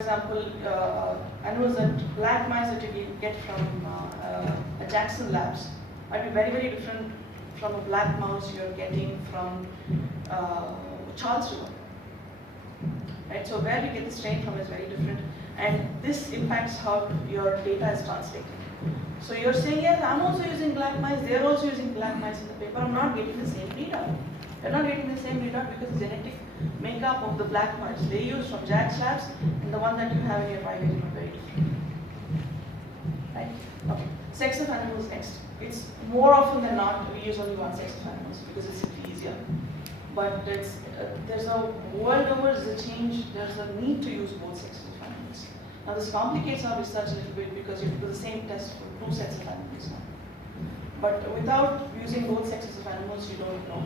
example, animals that black mice that you get from Jackson Labs might be very, very different from a black mouse you're getting from Charles River. Right? So where you get the strain from is very different, and this impacts how your data is translated. So you're saying, yes, I'm also using black mice, they're also using black mice in the paper, I'm not getting the same readout. You're not getting the same readout because the genetic makeup of the black mice they use from Jack's Labs and the one that you have in your private are very different. Right? Okay. Sex of animals next. It's more often than not we use only one sex of animals because it's simply easier. But there's a world over, there's a change, there's a need to use both sexes of animals. Now this complicates our research a little bit because you have to do the same test for two sets of animals now. But without using both sexes of animals, you don't know.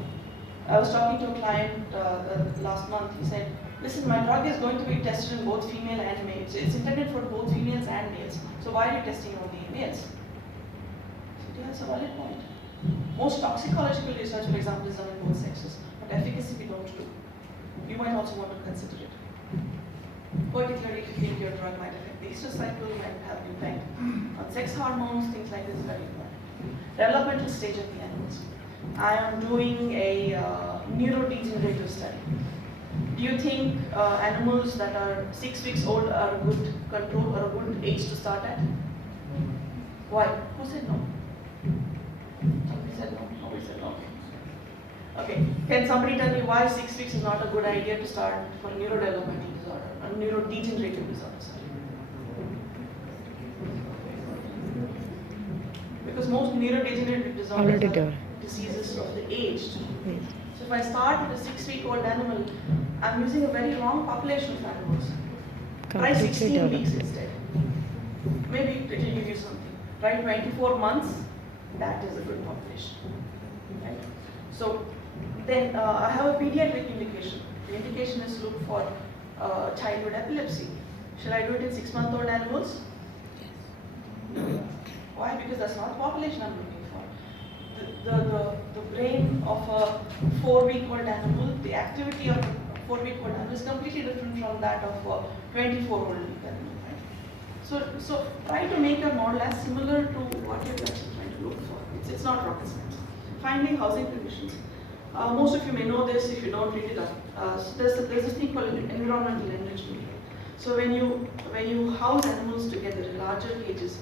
I was talking to a client last month. He said, listen, my drug is going to be tested in both female and males. It's intended for both females and males. So why are you testing only in males? I said, yeah, that's a valid point. Most toxicological research, for example, is done in both sexes. But efficacy we don't do. You might also want to consider it. Particularly if you think your drug might affect the estrous cycle, might have an impact on sex hormones, things like this is very important. Developmental stage of the animals. I am doing a neurodegenerative study. Do you think animals that are 6 weeks old are a good control or a good age to start at? Why? Who said no? Somebody said no. Nobody said no. Okay. Can somebody tell me why 6 weeks is not a good idea to start for a neurodevelopmental disorder, a neurodegenerative disorder? Because most neurodegenerative disorders are diseases of the aged. Yes. So if I start with a 6-week-old animal, I'm using a very wrong population of animals. Try 16 weeks instead. Maybe it will give you something. Try 24 months, that is a good population. Right? So then I have a pediatric indication. The indication is to look for childhood epilepsy. Shall I do it in 6-month-old animals? Yes. Why? Because that's not the population I'm looking for. The brain of a 4-week-old animal, the activity of a 4-week-old animal is completely different from that of a 24-old animal. Right? So try to make your model as similar to what you're actually trying to look for. It's not rocket science. Finding housing conditions. Most of you may know this if you don't read it up. There's a thing called environmental enrichment. So when you house animals together in larger cages,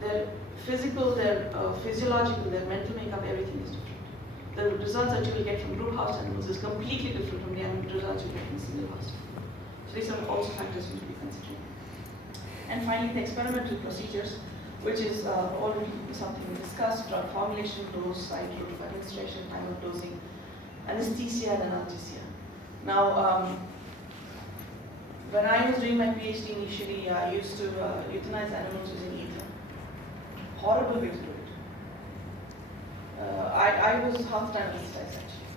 their physical, their physiological, their mental makeup, everything is different. The results that you will get from group housed animals is completely different from the results you get from single housed. So these are also factors you need to be considering. And finally, the experimental procedures, which is already something we discussed: drug formulation, dose, site, route of administration, time of dosing, anesthesia, and analgesia. Now, when I was doing my PhD initially, I used to euthanize animals using ether. Horrible way to do it. I was half time anesthetized actually,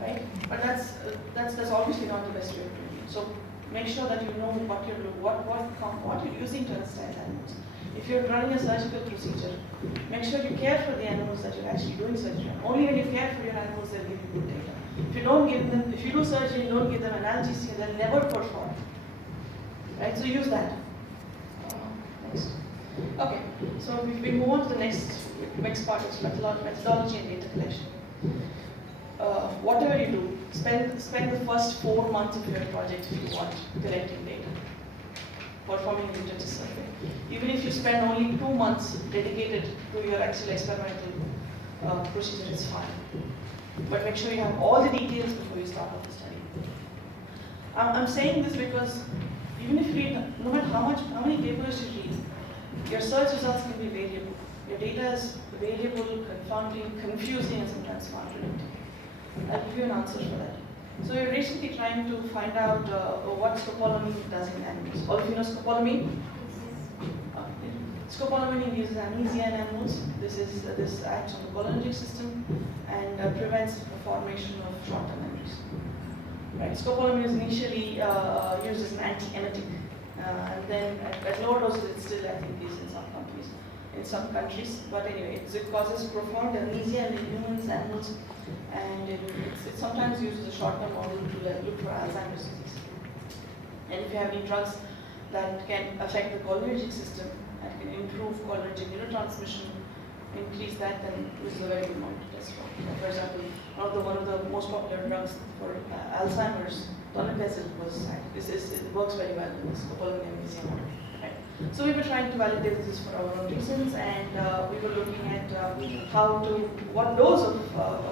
right? But that's obviously not the best way of doing it. So make sure that you know what you're using to anesthetize animals. If you're running a surgical procedure, make sure you care for the animals that you're actually doing surgery on. Only when you care for your animals, they'll give you good data. If you do surgery and don't give them analgesia, they'll never perform. Right? So use that. Next. Okay, so if we move on to the next part, is methodology and data collection. Whatever you do, spend the first 4 months of your project if you want collecting data, performing a literature survey. Even if you spend only 2 months dedicated to your actual experimental procedure, it's fine. But make sure you have all the details before you start off the study. I'm saying this because even if you read, no matter how many papers you read, your search results can be variable. Your data is variable, confounding, confusing, and sometimes contradicting. I'll give you an answer for that. So you're basically trying to find out what scopolamine does in animals. All of you know scopolamine? Scopolamine induces amnesia in animals. This acts on the cholinergic system and prevents the formation of short-term memories. Right? Scopolamine is initially used as an antiemetic. And then at lower doses, it still, I think, is in some countries. But anyway, it causes profound amnesia in humans, animals, and it's sometimes used as a short-term model to look for Alzheimer's disease. And if you have any drugs that can affect the cholinergic system and can improve cholinergic neurotransmission, increase that, then this is a very good one to test for. For example, one of the most popular drugs for Alzheimer's, donepezil, it works very well in this scopolamine amnesia model. Right? So we were trying to validate this for our own reasons, and we were looking at what dose of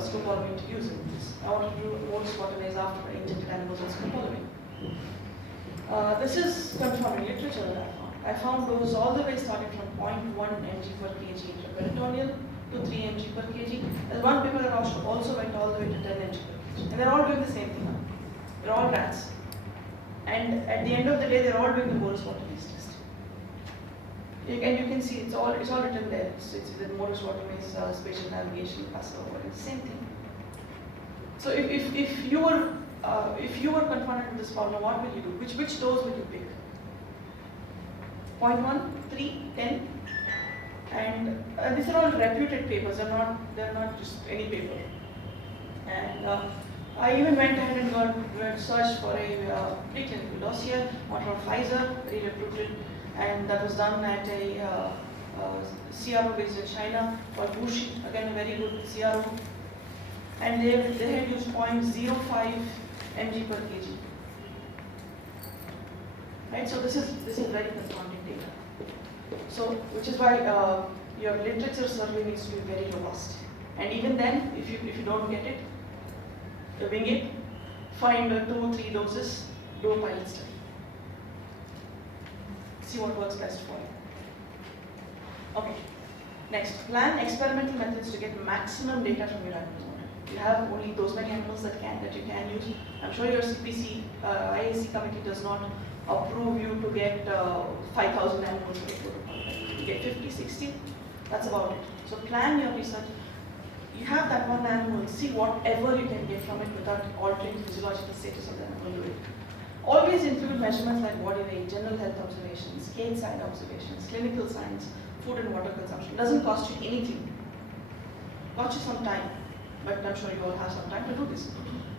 scopolamine to use in this. I wanted to do more scopolamines after injected animals with scopolamine. This is confirmed in literature that I found doses all the way starting from 0.1 mg per kg intraperitoneal to 3 mg per kg. There's one paper that also went all the way to 10 mg per kg. And they're all doing the same thing now. They're all rats. And at the end of the day, they're all doing the Morris Watermaze test. And you can see it's all written there. It's the Morris Watermaze spatial navigation, Passover, it's the same thing. So if you were confronted with this problem, what will you do? Which dose will you pick? 0.1, 3, 10, and these are all reputed papers. They're not just any paper. And I even went ahead and searched for a preclinical dossier, one from Pfizer, very reputed, and that was done at a CRO based in China called WuXi, again a very good CRO, and they had used 0.05 mg per kg. Right, so this is very confronting data. So, which is why your literature survey needs to be very robust. And even then, if you don't get it, wing it, find 2 or 3 doses, do a pilot study. See what works best for you. Okay. Next, plan experimental methods to get maximum data from your animal model. You have only those many animals that you can use. I'm sure your CPC IAC committee does not approve you to get 5,000 animals for a protocol. You get 50, 60, that's about it. So plan your research. You have that one animal, see whatever you can get from it without altering the physiological status of the animal. Always include measurements like body weight, general health observations, cage side observations, clinical signs, food and water consumption. It doesn't cost you anything. Cost you some time, but I'm sure you all have some time to do this.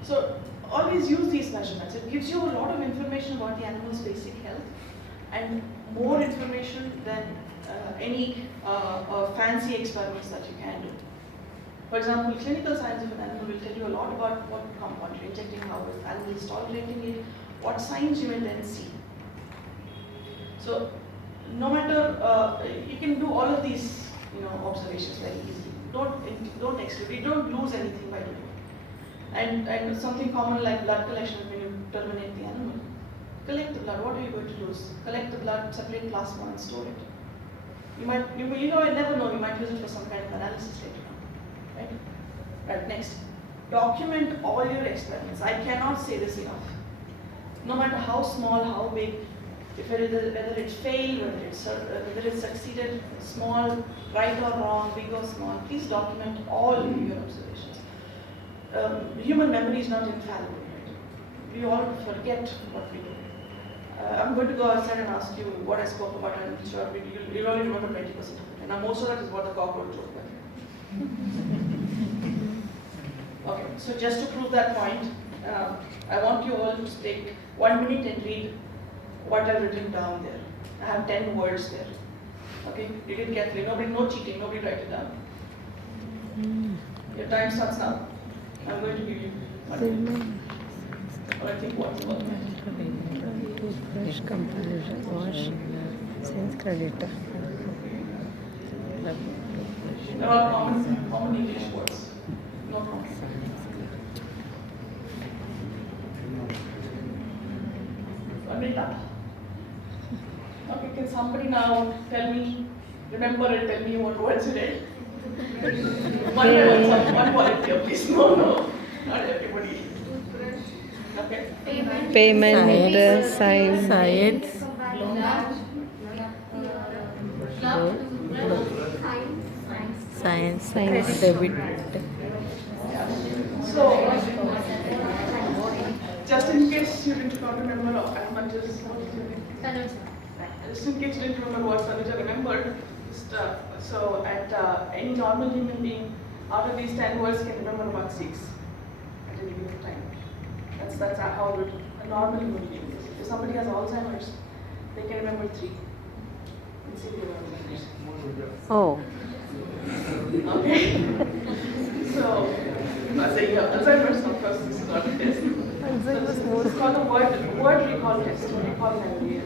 So always use these measurements. It gives you a lot of information about the animal's basic health and more information than any fancy experiments that you can do. For example, clinical signs of an animal will tell you a lot about what compound you're injecting, how the animal is tolerating it, what signs you will then see. So no matter, you can do all of these observations very easily. Don't exclude it, don't lose anything by doing it. And something common like blood collection when you terminate the animal. Collect the blood, what are you going to lose? Collect the blood, separate plasma and store it. You never know, you might use it for some kind of analysis later on. Right, next. Document all your experiments. I cannot say this enough. No matter how small, how big, whether it failed, whether it succeeded, small, right or wrong, big or small, please document all your observations. Human memory is not infallible. Right? We all forget what we do. I'm going to go outside and ask you what I spoke about, and I'm sure you'll only remember 20% of it. And now most of that is what the cockroach told me. Okay, so just to prove that point, I want you all to take 1 minute and read what I've written down there. I have 10 words there. Okay, read it carefully. No cheating, nobody write it down. Your time starts now. I'm going to give you 1 minute. Or I think what's about Toothbrush, composite wash, science credit. They're all common English words. No problem. Okay, can somebody now remember and tell me what words you read? One volunteer, please. No, not everybody. Okay. Payment, science. Science, debit. So, just in case you didn't remember, just in case you didn't remember what Sanuja remembered, so at any normal human being, out of these 10 words can remember about 6 at any given time. That's how a normal human being is. If somebody has Alzheimer's, they can remember 3. And severe Alzheimer's. Oh. Okay. So, I say you have Alzheimer's, of course, this is not a test. So it's called a word recall test, or recall memory.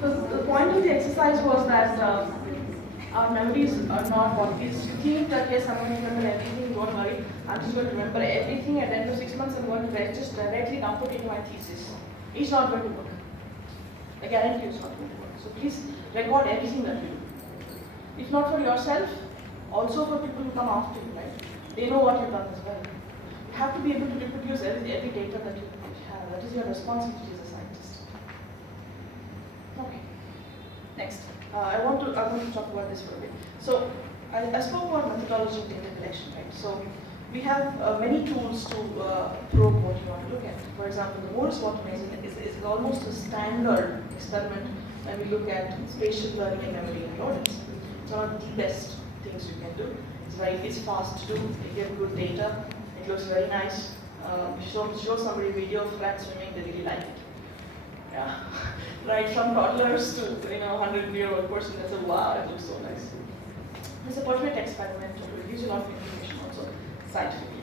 So the point of the exercise was that our memories are not what we think that yes, I'm going to remember everything, don't worry, I'm just going to remember everything, and then for 6 months I'm going to just directly dump it into my thesis. It's not going to work. I guarantee you it's not going to work. So please record everything that you do. If not for yourself, also for people who come after you, right? They know what you've done as well. You have to be able to reproduce every data that you have. That is your responsibility as a scientist. Okay. Next. I want to talk about this for a bit. So I spoke about methodology and data collection, right? So we have many tools to probe what you want to look at. For example, the Moore's Water is almost a standard experiment when we look at spatial learning and memory in rodents. It's one of the best things you can do. It's fast to do. You get good data. It looks very nice. Show somebody a video of rat swimming, they really like it. Yeah. Right from toddlers to 100-year-old person, that's a wow, it looks so nice. It's a perfect experiment to use a lot of information also scientifically.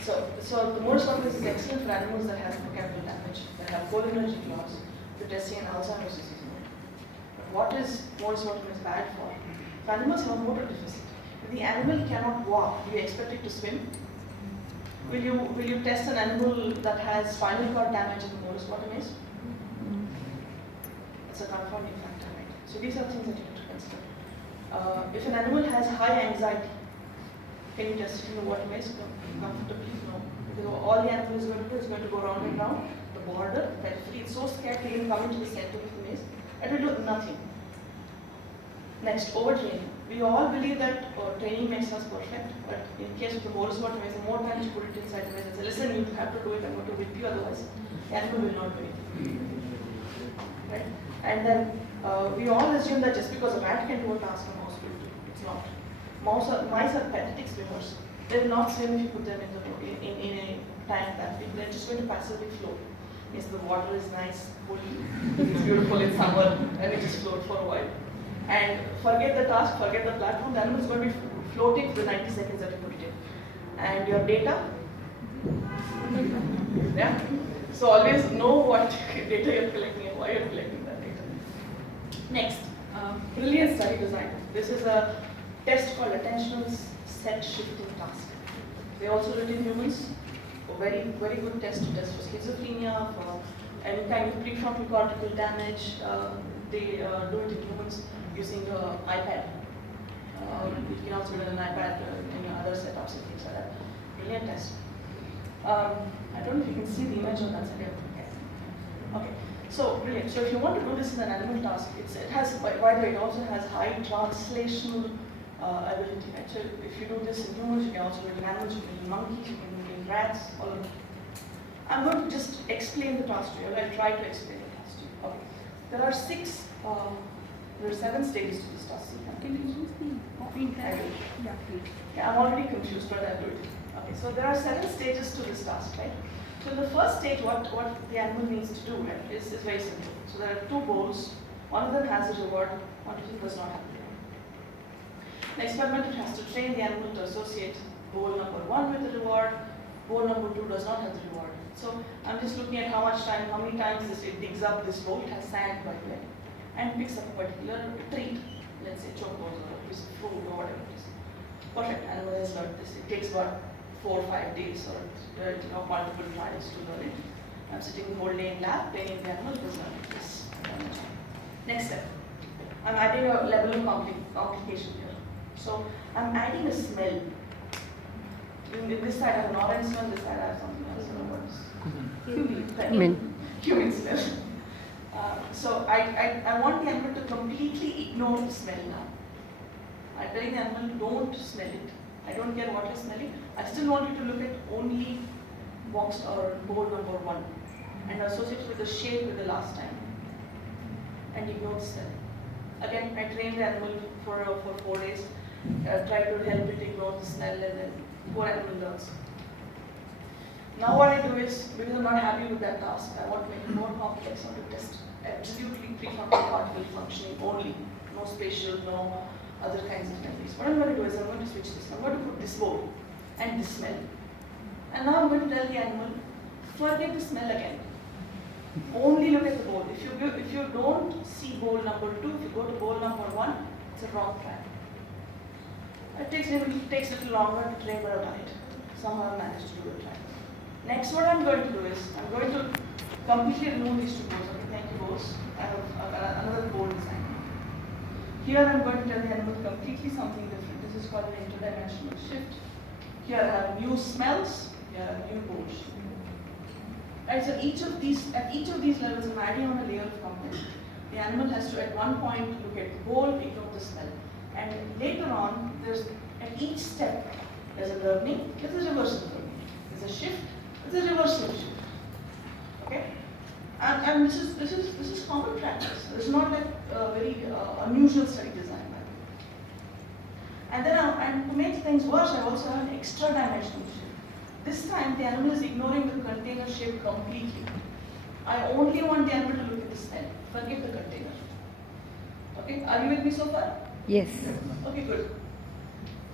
So the Moore's Water is excellent for animals that have mechanical damage, that have cholinergic loss, for testing an Alzheimer's disease. But what is Moore's Water is bad for? If animals have a motor deficit, if the animal cannot walk, do you expect it to swim? Will you test an animal that has spinal cord damage in the Moore's Water maze? It's a confounding factor, right? So these are things that you have to consider. If an animal has high anxiety, can you test it in the water maze comfortably? No. Because all the animal is going to do is going to go round and round the border, periphery. It's so scared to even come into the center of the maze. It will do nothing. Next, overtraining. We all believe that training makes us perfect, but in case of the Moore's Water maze, the more times you put it inside the maze and say, listen, you have to do it, I'm going to whip you, otherwise the animal will not do it. Right? And then we all assume that just because a rat can do a task, a mouse will do. It's not. Mice are pathetic swimmers. They will not swim if you put them in a tank that big. They're just going to passively float. Yes, the water is nice, woolly, it's beautiful in summer, and it just float for a while. And forget the task, forget the platform, the animal is going to be floating for the 90 seconds that you put it in. And your data? Yeah? So always know what data you're collecting and why you're collecting that data. Next, brilliant study design. This is a test called Attentional Set Shifting Task. They also do it in humans. A very, very good test to test for schizophrenia, for any kind of prefrontal cortical damage. They do it in humans using an iPad. You can also do it on an iPad in other setups and things like that. Brilliant test. I don't know if you can see the image on that side. Okay. So brilliant. So if you want to do this in an animal task, it has, by the way, it also has high translational ability. Right? So if you do this in humans, you can also do it in animals, you can do it in monkeys, you can do it in rats, all of them. I'm going to just explain the task to you. I'll try to explain the task to you. Okay. There are 7 stages to this task. Can you use the feedback? Yeah, I'm already confused, but I'll do it. Okay, so there are 7 stages to this task, right? So in the first stage, what the animal needs to do, right, is very simple. So there are 2 bowls. One of them has a reward, one of them does not have a reward. The experiment has to train the animal to associate bowl number 1 with the reward, bowl number 2 does not have the reward. So I'm just looking at how many times it digs up this bowl, it has sand by the way, and picks up a particular treat, let's say chocos or a piece of fruit or whatever it is. Perfect, animal has learned this. It takes about 4 or 5 days or multiple trials to learn it. I'm sitting the whole day in lab, training the animal, it is learning this. Next step, I'm adding a level of complication here. So I'm adding a smell. In this side I have an orange smell, this side I have something else. Human smell. So I want the animal to completely ignore the smell now. I'm telling the animal, don't smell it. I don't care what you're smelling. I still want you to look at only box or bowl number 1 and associate it with the shape with the last time and ignore the smell. Again, I train the animal for 4 days, try to help it ignore the smell, and then poor animal learns. Now what I do is, because I'm not happy with that task, I want to make it more complex. I want to test absolutely prefrontal cortical functioning only. No spatial, no other kinds of memories. What I'm going to do is I'm going to switch this. I'm going to put this bowl and this smell. And now I'm going to tell the animal, forget the smell again. Only look at the bowl. If you don't see bowl number 2, if you go to bowl number 1, it's a wrong track. It takes a little longer to train, but I've done it. Somehow I managed to do it right. Next, what I'm going to do is, I'm going to completely remove these 2 bowls. Okay, thank you, bowls. I have another bowl design. Here I'm going to tell the animal completely something different. This is called an interdimensional shift. Here I have new smells. Here I have new bowls. Right, so at each of these levels, I'm adding on a layer of complexity. The animal has to, at one point, look at the bowl, ignore the smell. And later on, at each step, there's a learning, there's a reversal learning. There's a shift, there's a reversal shift. Okay? And this is common practice. This is not like a very unusual study design. And then, and to make things worse, I also have an extra dimensional shift. This time, the animal is ignoring the container shape completely. I only want the animal to look at the smell. Forget the container. Okay? Are you with me so far? Yes. Okay, good.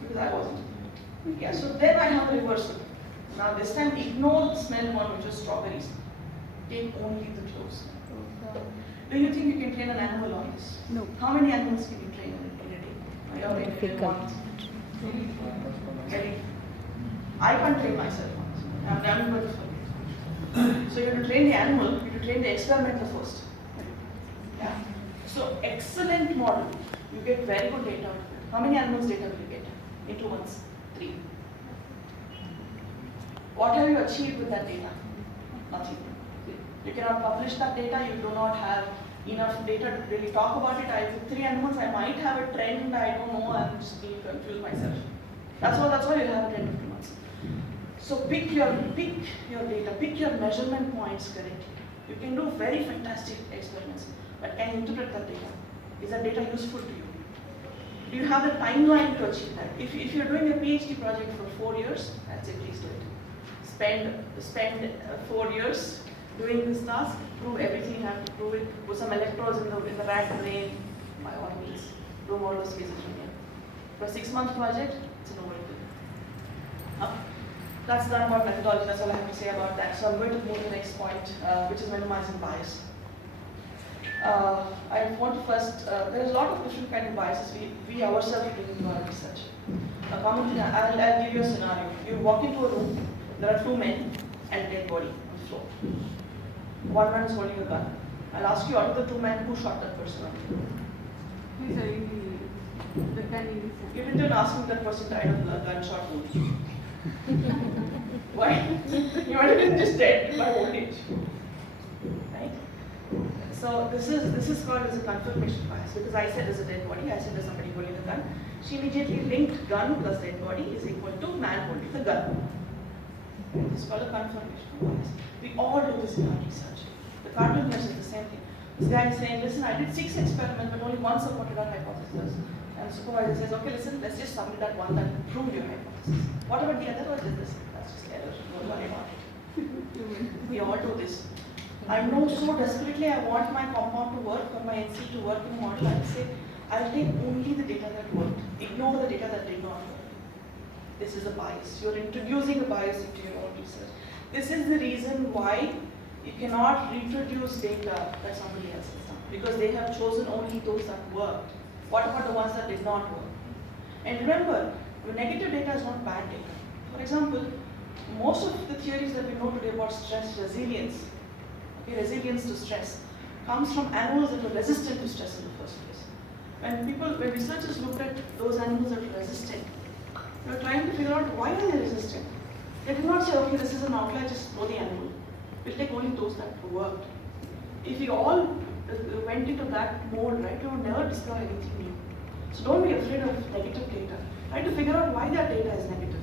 Because I wasn't. Yeah, so then I have a reversal. Now this time, ignore the smell one, which is strawberries. Take only the close smell. Do you think you can train an animal on this? No. How many animals can you train in a day? Difficult. Very. I can't train myself on this. I'm going to forget. So you have to train the animal, you have to train the experimenter first. Yeah. So excellent model. You get very good data out of it. How many animals data will you get in 2 months? 3. What have you achieved with that data? Nothing. You cannot publish that data. You do not have enough data to really talk about it. With 3 animals, I might have a trend. I don't know. I'm just being confused myself. That's why you'll have a trend of 2 months. So pick your data, pick your measurement points correctly. You can do very fantastic experiments, but can you interpret that data? Is that data useful to you? Do you have the timeline to achieve that? If you're doing a PhD project for 4 years, that's it, please do it. Spend 4 years doing this task, prove everything you have to prove it, put some electrodes in the rat brain, by all means, do more of those cases from here. For a 6-month project, it's a no-brainer. That's done about methodology, that's all I have to say about that. So I'm going to move to the next point, which is minimizing bias. I want to first, there's a lot of different kind of biases we ourselves are doing in our research. I'll give you a scenario. You walk into a room, there are 2 men and a dead body on the floor. One man is holding a gun. I'll ask you, out of the 2 men, who shot that person? Please the gun. You didn't even ask me if that person died of a gunshot wound. Why? You might have been just dead by old age. Right? So this is called as a confirmation bias, because I said there's a dead body, I said there's somebody holding a gun. She immediately linked gun plus dead body is equal to man holding the gun. This is called a confirmation bias. We all do this in our research. The cartoon here is the same thing. This guy is saying, listen, I did 6 experiments, but only 1 supported our hypothesis. And the supervisor says, okay, listen, let's just submit that one that proved your hypothesis. What about the other one? This? That's just error. Don't worry about it. We all do this. I know so desperately I want my compound to work or my NC to work in a model. I'll say, I'll take only the data that worked. Ignore the data that did not work. This is a bias. You're introducing a bias into your own research. This is the reason why you cannot reproduce data that somebody else has done, because they have chosen only those that worked. What about the ones that did not work? And remember, the negative data is not bad data. For example, most of the theories that we know today about stress resilience, resilience to stress, comes from animals that were resistant to stress in the first place. When researchers looked at those animals that were resistant, they were trying to figure out why are they resistant. They did not say, okay, this is an outlier, just throw the animal. We'll take only those that worked. If we all went into that mode, right, we would never discover anything new. So don't be afraid of negative data. Try to figure out why that data is negative.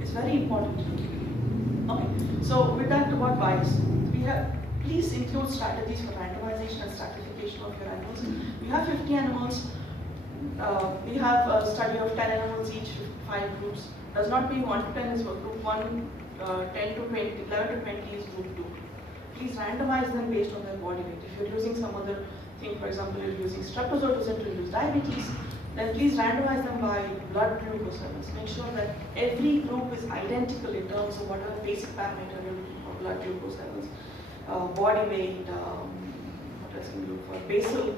It's very important. Okay, so with that about bias, please include strategies for randomization and stratification of your animals. We have 50 animals. We have a study of 10 animals each, 5 groups. Does not mean 1 to 10 is for group 1, 10 to 20, 11 to 20 is group 2. Please randomize them based on their body weight. If you're using some other thing, for example, you're using streptozotocin to reduce diabetes, then please randomize them by blood glucose levels. Make sure that every group is identical in terms of whatever basic parameter you're looking for, blood glucose levels, body weight, what else can you look for, basal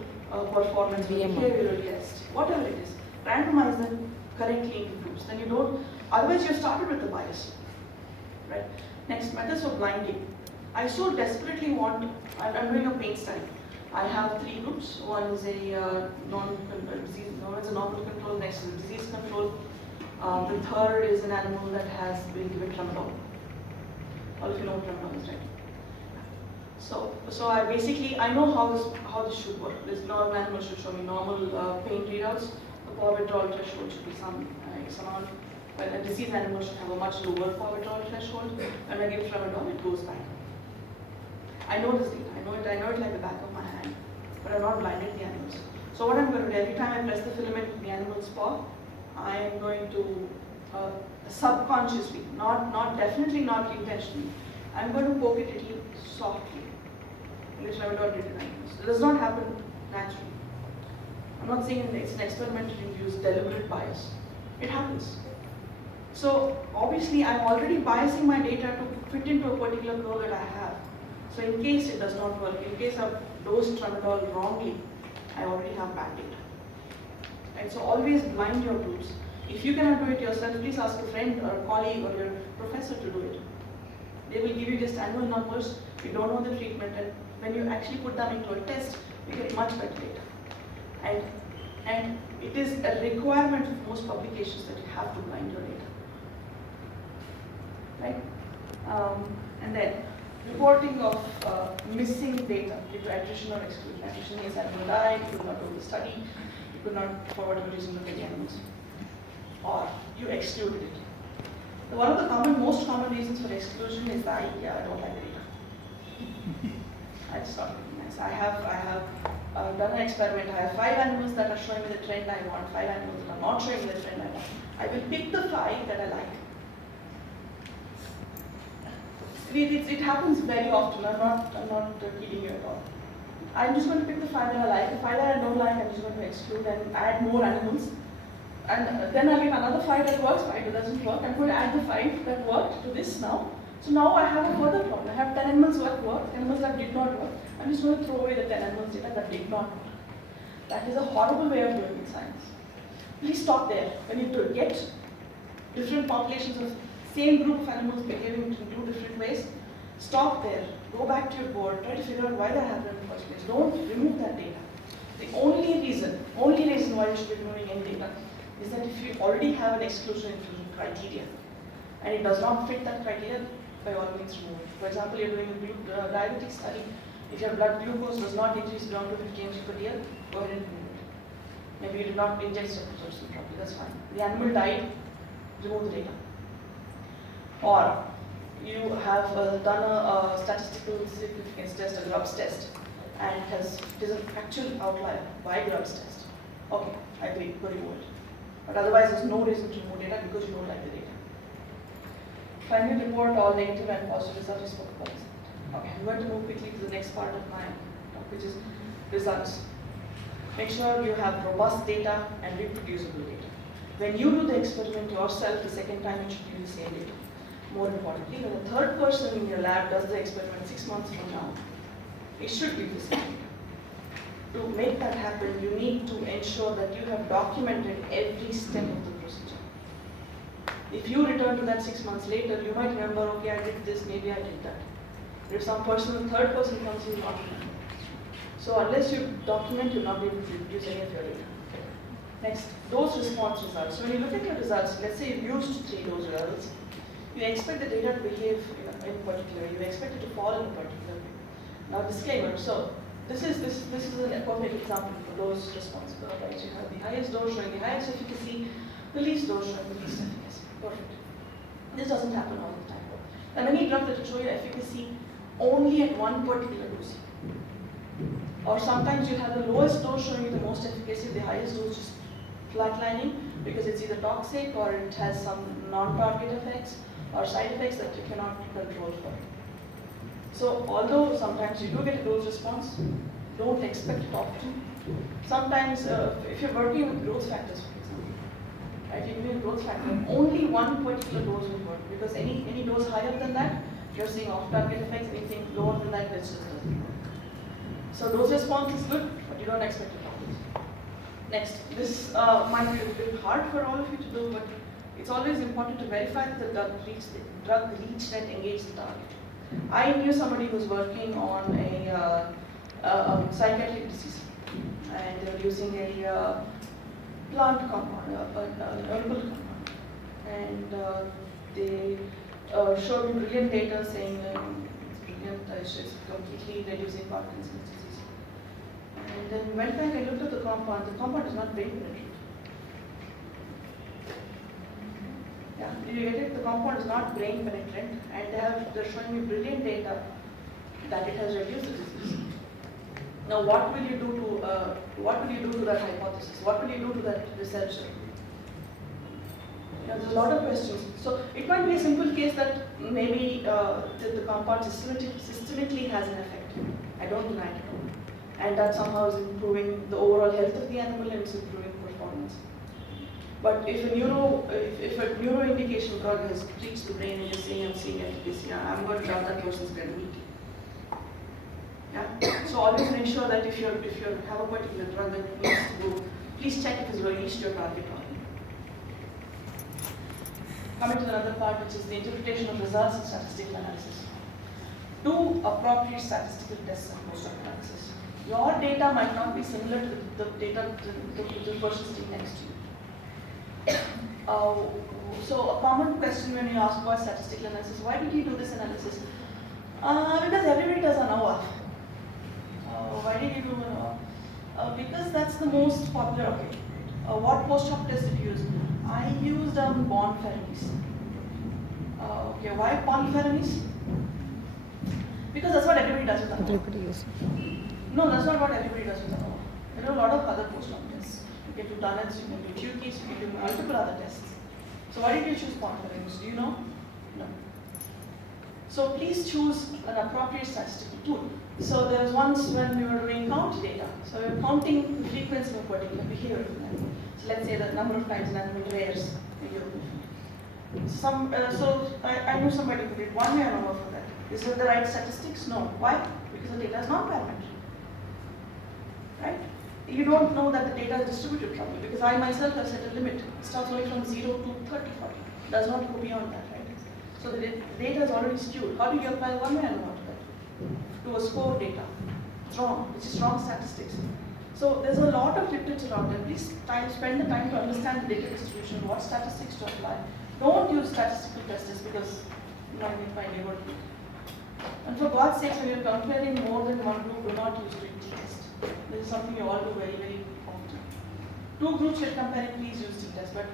performance, behavioral test, whatever it is. Randomize them correctly into groups. Then you don't, otherwise you're started with the bias. Right? Next, methods of blinding. I so desperately want, I'm doing a pain study. I have 3 groups. One is a non-disease, no, it's a normal control, next is a disease control. The third is an animal that has been given tramadol. All of you know what tramadol is, right? So I know how this should work. This normal animal should show me normal pain readouts. The paw withdrawal threshold should be some amount. Well, a disease animal should have a much lower paw withdrawal threshold. When I give tramadol, it goes back. I know this data. I know it like the back of my hand, but I'm not blinded the animals. So what I'm going to do, every time I press the filament in the animal's paw, I am going to subconsciously, definitely not intentionally, I'm going to poke it a little softly. In the tramadol treated animals. It does not happen naturally. I'm not saying it's an experimentally induced deliberate bias. It happens. So obviously I'm already biasing my data to fit into a particular curve that I have. So in case it does not work, in case I've dosed tramadol wrongly, I already have bad data. And so always blind your groups. If you cannot do it yourself, please ask a friend or a colleague or your professor to do it. They will give you just annual numbers, you don't know the treatment, and when you actually put them into a test, you get much better data. And it is a requirement of most publications that you have to blind your data. Right? And then, reporting of missing data due to attrition or exclusion. Attrition means animal died, you could not do the study, you could not, for whatever reason, look at the animals. Or you excluded it. So one of the most common reasons for exclusion is that I don't like the data. It's not really nice. I have done an experiment. I have 5 animals that are showing me the trend I want, 5 animals that are not showing me the trend I want. I will pick the 5 that I like. It happens very often. I'm not kidding you at all. I'm just going to pick the 5 that I like. The 5 that I don't like, I'm just going to exclude and add more animals. And then I'll get another 5 that works, 5 that doesn't work. I'm going to add the 5 that worked to this now. So now I have a further problem. I have 10 animals that worked, animals that did not work. I'm just going to throw away the 10 animals data that did not work. That is a horrible way of doing science. Please stop there. When you get different populations of same group of animals behaving in 2 different ways, stop there. Go back to your board. Try to figure out why that happened in the first place. Don't remove that data. The only reason why you should be removing any data is that if you already have an exclusion inclusion criteria and it does not fit that criteria, by all means remove it. For example, you're doing a diabetes study. If your blood glucose does not increase beyond 250 mg per year, go ahead and remove it. Maybe you did not inject streptozotocin properly, that's fine. The animal died, remove the data. Or you have done a statistical significance test, a Grubbs test, and it is an actual outlier by Grubbs test. Okay, I agree, go remove it. But otherwise, there's no reason to remove data because you don't like the data. Finally, report all negative and positive results. We spoke about this. Okay, I'm going to move quickly to the next part of my talk, which is results. Make sure you have robust data and reproducible data. When you do the experiment yourself the second time, you should use the same data. More importantly, when the third person in your lab does the experiment 6 months from now, it should be the same data. To make that happen, you need to ensure that you have documented every step of the procedure. If you return to that 6 months later, you might remember, okay, I did this, maybe I did that. If some person, third person comes, you will not remember. So unless you document, you'll not be able to reproduce any of your data. Next, dose response results. So when you look at your results, let's say you used 3 dose results, you expect the data to behave in particular, you expect it to fall in a particular way. Now disclaimer, so this is a perfect example for dose response curve, right? You have the highest dose showing the highest efficacy, the least dose showing the least efficacy. Perfect. This doesn't happen all the time. There are many drugs that will show you efficacy only at one particular dose. Or sometimes you have the lowest dose showing you the most efficacy, the highest dose just flatlining because it's either toxic or it has some non-target effects or side effects that you cannot control for. So although sometimes you do get a dose response, don't expect it often. Sometimes if you're working with growth factors, for example, right, you're giving a growth factor, only one particular dose will work, because any dose higher than that, you're seeing off-target effects. Anything lower than that, it just doesn't work. So dose response is good, but you don't expect it always. Next, this might be a bit hard for all of you to do, but it's always important to verify that the drug reached and engaged the target. I knew somebody who was working on a psychiatric disease, and they were using a plant compound, an herbal compound, and they showed me brilliant data saying it's brilliant, it's completely reducing Parkinson's disease. And then we went back and looked at the compound is not brain penetrant. Yeah, did you get it? The compound is not brain penetrant, and they're showing me brilliant data that it has reduced the disease. Now, what will you do to that hypothesis? What will you do to that researcher? There's a lot of questions. So it might be a simple case that maybe the compound systemically has an effect. I don't deny it at all. And that somehow is improving the overall health of the animal and it's improving performance. But if a neuroindication drug has reached the brain and you're saying I'm seeing efficacy, I'm going to doubt that person's going to meet. Yeah. So always make sure that if you have a particular drug that needs to go, please check if it's reached your target or not. Coming to another part, which is the interpretation of results in statistical analysis. Do appropriate statistical tests and post-hoc analysis. Your data might not be similar to the data to the person sitting next to you. So a common question when you ask about statistical analysis, why did you do this analysis? Because everybody does ANOVA. Why did you do ANOVA? Because that's the most popular. Okay. What post-hoc test did you use? I used Bonferroni's. Okay, why Bonferroni's? Because that's what everybody does with ANOVA. Everybody uses. No, that's not what everybody does with ANOVA. There are a lot of other post-hoc tests. You can do Dunnett's, you can do Tukey's, you can do multiple other tests. So why did you choose Bonferroni's? Do you know? No. So please choose an appropriate statistical tool. So there was once when we were doing count data. So we were counting the frequency of a particular behavior of an animal. So let's say the number of times an animal rears a year. So I knew somebody who did one way ANOVA for that. Is it the right statistics? No. Why? Because the data is not parametric. Right? You don't know that the data is distributed properly, because I myself have set a limit. It starts only from 0 to 30, 40. It does not go beyond that, right? So the data is already skewed. How do you apply one way ANOVA to that? To a score data. It's wrong. It's just wrong statistics. So there's a lot of literature out there. Please spend the time to understand the data distribution, what statistics to apply. Don't use statistical tests because you're not going to find a good. And for God's sake, when you're comparing more than one group, do not use t-test. This is something you all do very, very often. Two groups you're comparing, please use t-test. But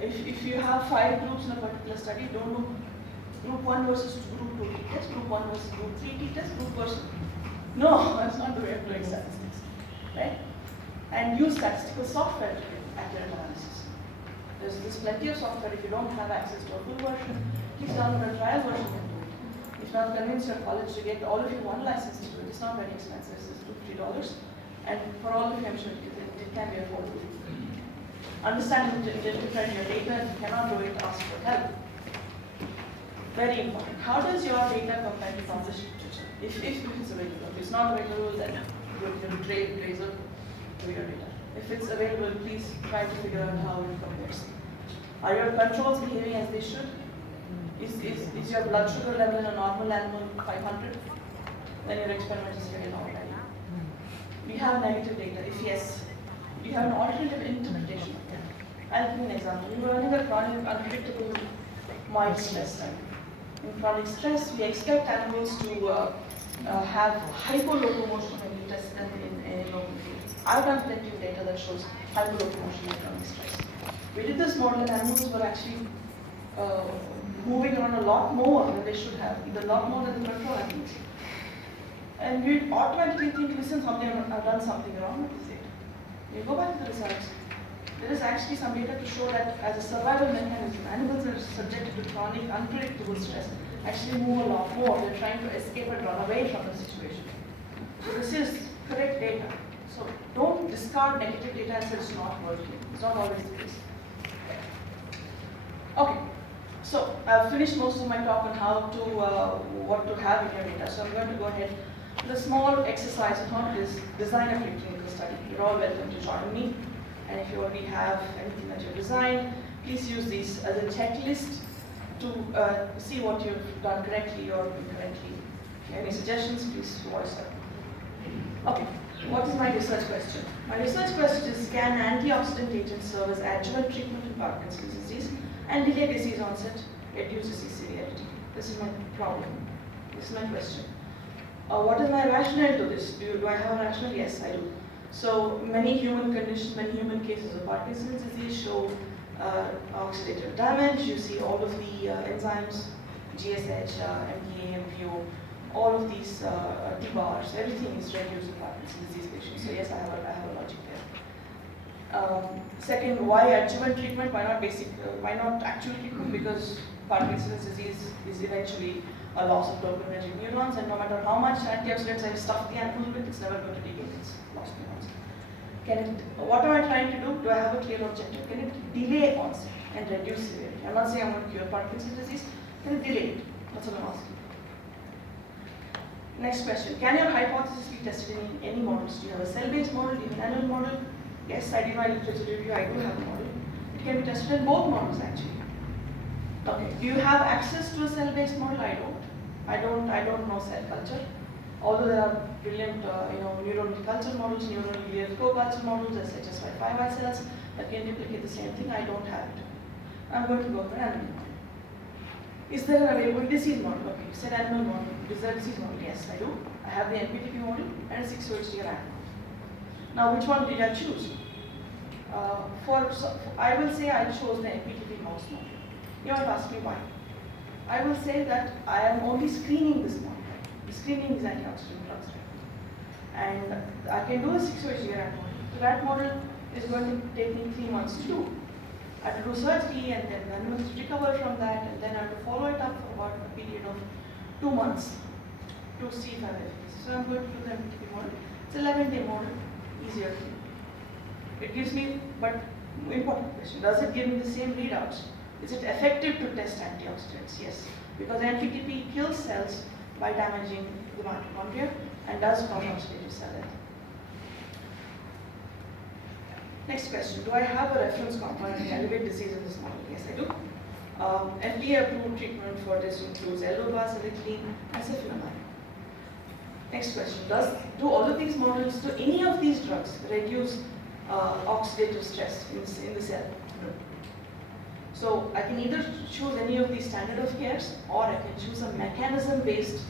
if you have 5 groups in a particular study, don't do group 1 versus group 2 t-test, group 1 versus group 3 t-test, group versus. No, that's not the way of doing statistics. Right? And use statistical software to do accurate analysis. There's plenty of software. If you don't have access to a full version, please download a trial version and do it. If not, convince your college to get all of you one license to do it. It's not very expensive. It's $2-3. And for all of you, I'm sure it can be affordable. Understand and interpret your data. If you cannot do it, ask for help. Very important. How does your data compare to published literature? If it's available. If it's not available, then you trade razor to your data. If it's available, please try to figure out how it compares. Are your controls behaving as they should? Is your blood sugar level in a normal animal 500? Then your experiment is very normal. Do you have negative data? If yes, do you have an alternative interpretation of that? I'll give you an example. We were running a chronic, unpredictable, mild stress time. In chronic stress, we expect animals to have hypolocomotion when you test them in a local field. I've done plenty of data that shows hypolocomotion in chronic stress. We did this model and animals were actually moving around a lot more than they should have, a lot more than the control animals. And we automatically think, listen, I've done something wrong with this data. You go back to the results. there is actually some data to show that as a survival mechanism, animals are subjected to chronic, unpredictable stress, actually move a lot more. They're trying to escape and run away from the situation. So this is correct data. So don't discard negative data and say it's not working. It's not always the case. Okay. So I've finished most of my talk on how to, what to have in your data. So I'm going to go ahead with a small exercise on how to design a preclinical study. You're all welcome to join me. And if you already have anything that you've designed, please use these as a checklist to see what you've done correctly or incorrectly. If you have any suggestions, please voice them. Okay, what is my research question? My research question is, can antioxidant agents serve as adjuvant treatment in Parkinson's disease and delay disease onset, reduce disease severity? This is my problem. This is my question. What is my rationale to this? Do I have a rationale? Yes, I do. So many human conditions, many human cases of Parkinson's disease show oxidative damage. You see all of the enzymes, GSH, MDA, MPO, all of these T-bars, everything is reduced in Parkinson's disease patients. So yes, I have a logic there. Second, why adjuvant treatment? Why not basic? Why not actual treatment? Because Parkinson's disease is eventually a loss of dopaminergic neurons, and no matter how much antioxidants I stuff the animal with, it's never going to regain its lost neurons. What am I trying to do? Do I have a clear objective? Can it delay onset and reduce severity? I'm not saying I'm going to cure Parkinson's disease. Can it delay it? That's what I'm asking. Next question. Can your hypothesis be tested in any models? Do you have a cell-based model? Do you have an animal model? Yes, I did my literature review. I do have a model. It can be tested in both models actually. Okay. Do you have access to a cell-based model? I don't. I don't know cell culture. Although there are brilliant, neuronal culture models, neuronal glial co-culture models, such as 5Y cells that can duplicate the same thing. I don't have it. I'm going to go for animal model. Is there an available disease model? Okay, you said animal model. Is there a disease model? Yes, I do. I have the NPTP model and a 6-OHDR animal. Now, which one did I choose? I will say I chose the NPTP mouse model. You might ask me why. I will say that I am only screening this model. The screening is antioxidant drugs. And I can do a 6-OHDR rat model. The rat model is going to take me 3 months to do. I have to do surgery and then the animals recover from that, and then I have to follow it up for about a period of 2 months to see if I have efficacy. So I'm going to do the NPTP model. It's an 11-day model, easier. It gives me, but important question, does it give me the same readouts? Is it effective to test antioxidants? Yes, because NPTP kills cells by damaging the mitochondria and does cause oxidative cell death. Next question, do I have a reference compound to elevate disease in this model? Yes, I do. FDA approved treatment for this includes elobas, and cephalamide. Next question, do all of these models, do any of these drugs reduce oxidative stress in the cell? So I can either choose any of these standard of cares, or I can choose a mechanism-based